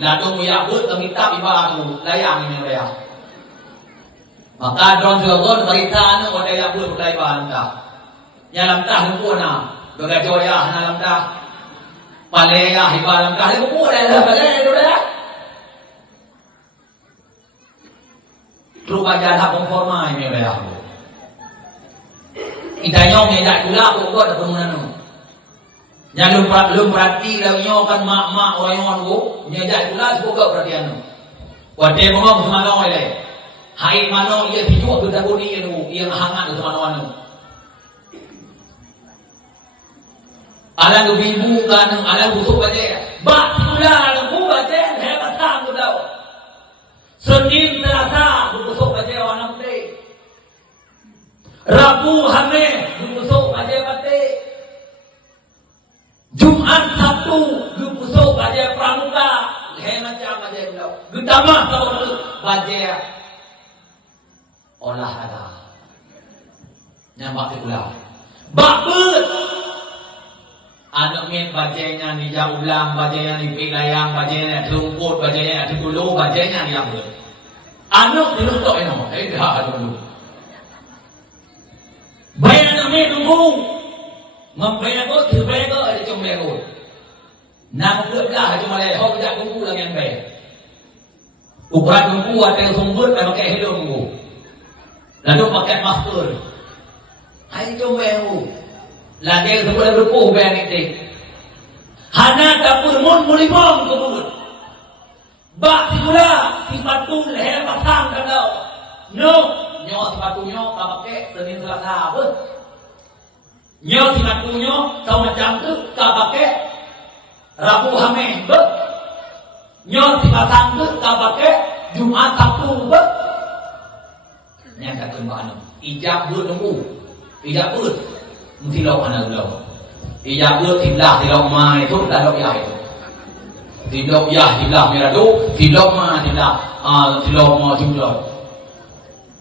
Lalu muya but minta iba tu layang ini mereka. Maka drone juga berita anu ada yang but mulai banta. Yang lamtah pun na, bergajoya na lamtah. Palaya iba lamtah itu pun ada palaya itu dah. Rupa jalan konforma ini mereka. Itanya ngejak gula pun ada penuh. Yang belum berarti lawannya kan mak orang tu nyejak jelas buka perhatian tu. Wadai mengom semano ile. Hai mano ia hidup tu daguni tu yang hangat tu semano tu. Alang bibu kan alang busuk baca. Bak pula tu baca hebat sang tu dah. Senin Selasa busuk baca orang tu. Rabu Khamis busuk baca batik. Jumat Sabtu busuk baca pramuka macam baca dulu gedama tahu baca olahraga nyampak pula bakbet anak min bacanya ni jauh ulang bacanya ni pilayang bacanya terungkut bacanya tergulu bacanya ni apa anak diluntuk ini dah dulu bayar anak min tunggu membayar kau terbayar kau ada cuma kau. Nak berdah cuma leh, kau tidak kumpul lagi yang bayar. Ukuran kumpul ada yang sumber, ada pakai hidung kumpul. Lalu pakai masker. Hai cuma kau. Lagi yang sumber ada berpuh bayar ni. Hana dapur mun mulimong kumpul. Bak si gula, si batu leher pasang kau. No, nyo sepatunya kau pakai Senin Selasa apa? Nyo si batunya kau macam tu kau pakai Rabu Khamis ber. Nyo si batang tu kau pakai Jumat Sabtu ber. Yang kata mana? Ijab ber nunggu. Ijab ber. Mesti lauk mana dulu. Ijab ber tiblah tilauk mai tu dah lauk yah itu. Tilauk yah tiblah merah tu tilauk ma tiblah tilauk ma tiblah.